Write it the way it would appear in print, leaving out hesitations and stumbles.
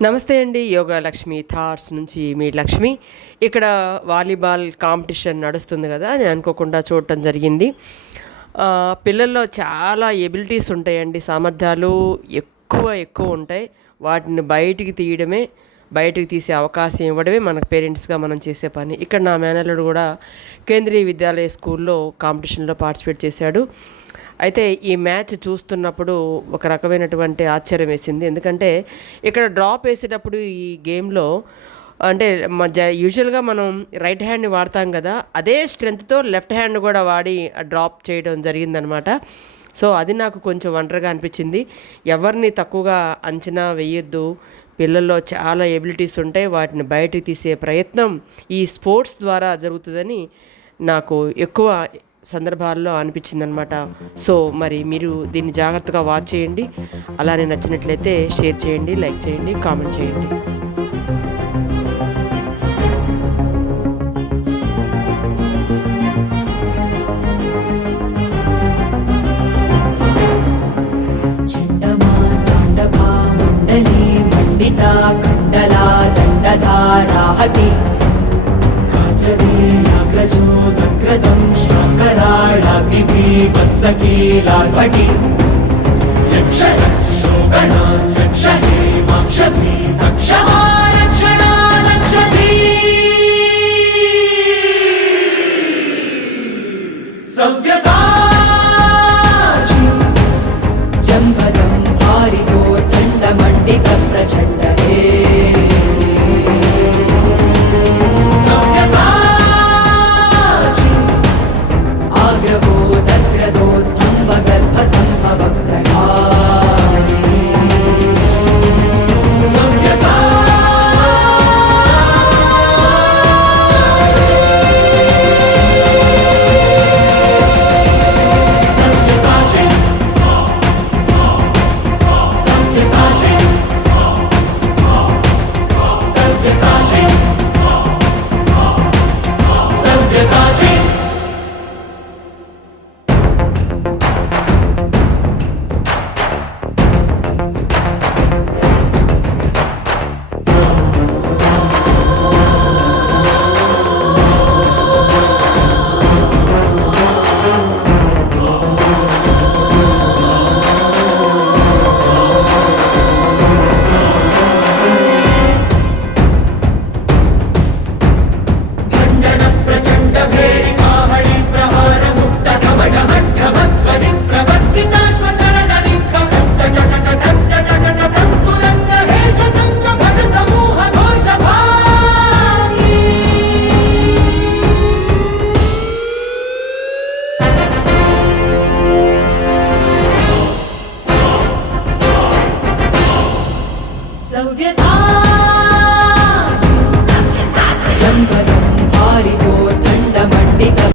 నమస్తే అండి. యోగా లక్ష్మి థాట్స్ నుంచి మీ లక్ష్మి. ఇక్కడ వాలీబాల్ కాంపిటీషన్ నడుస్తుంది కదా! నేను అనుకోకుండా చూడటం జరిగింది. పిల్లల్లో చాలా ఎబిలిటీస్ ఉంటాయండి. సామర్థ్యాలు ఎక్కువ ఉంటాయి. వాటిని బయటికి తీసే అవకాశం ఇవ్వడమే మన పేరెంట్స్‌గా మనం చేసే పని. ఇక్కడ నా మేనల్లుడు కూడా కేంద్రీయ విద్యాలయ స్కూల్‌లో కాంపిటీషన్‌లో పార్టిసిపేట్ చేశాడు. అయితే ఈ మ్యాచ్ చూస్తున్నప్పుడు ఒక రకమైనటువంటి ఆశ్చర్యం వేసింది. ఎందుకంటే ఇక్కడ డ్రాప్ వేసేటప్పుడు ఈ గేమ్‌లో అంటే యూజువల్‌గా మనం రైట్ హ్యాండ్‌ని వాడతాం కదా! అదే స్ట్రెంగ్త్‌తో లెఫ్ట్ హ్యాండ్ కూడా వాడి డ్రాప్ చేయడం జరిగిందనమాట. సో, అది నాకు కొంచెం వండర్‌గా అనిపించింది. ఎవరిని తక్కువగా అంచనా వేయొద్దు. పిల్లల్లో చాలా ఎబిలిటీస్ ఉంటాయి. వాటిని బయటికి తీసే ప్రయత్నం ఈ స్పోర్ట్స్ ద్వారా జరుగుతుందని నాకు ఎక్కువ సందర్భాల్లో అనిపించిందనమాట. సో, మరి మీరు దీన్ని జాగ్రత్తగా వాచ్ చేయండి. అలానే నచ్చినట్లయితే షేర్ చేయండి, లైక్ చేయండి, కామెంట్ చేయండి. खण्डला दण्डधाराहति गात्रदीयाग्रजोदग्रदं श्राकराळाग्निभीभत्सकीलाभटि यक्षरक्षोगणात् यक्षहेमाक्षभी कक्षमारक्षणालक्षधी सव्यसाची जम्भदं भारितोर्दण्डमण्डितप्रचण्ड जम्भदं भारितोर्दण्डमण्डितप्रचण्ड